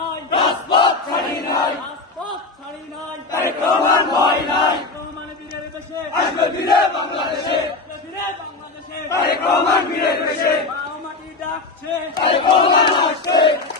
কার্যক্রমের বিষয়ে কার্যক্রমের বিষয়ে কার্যক্রমের বিষয়ে কার্যক্রমের বিষয়ে কার্যক্রমের বিষয়ে কার্যক্রমের বিষয়ে কার্যক্রমের বিষয়ে কার্যক্রমের বিষয়ে কার্যক্রমের বিষয়ে কার্যক্রমের বিষয়ে কার্যক্রমের বিষয়ে কার্যক্রমের বিষয়ে কার্যক্রমের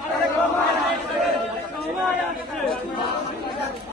Ale kochana jeszcze! Kochana jeszcze!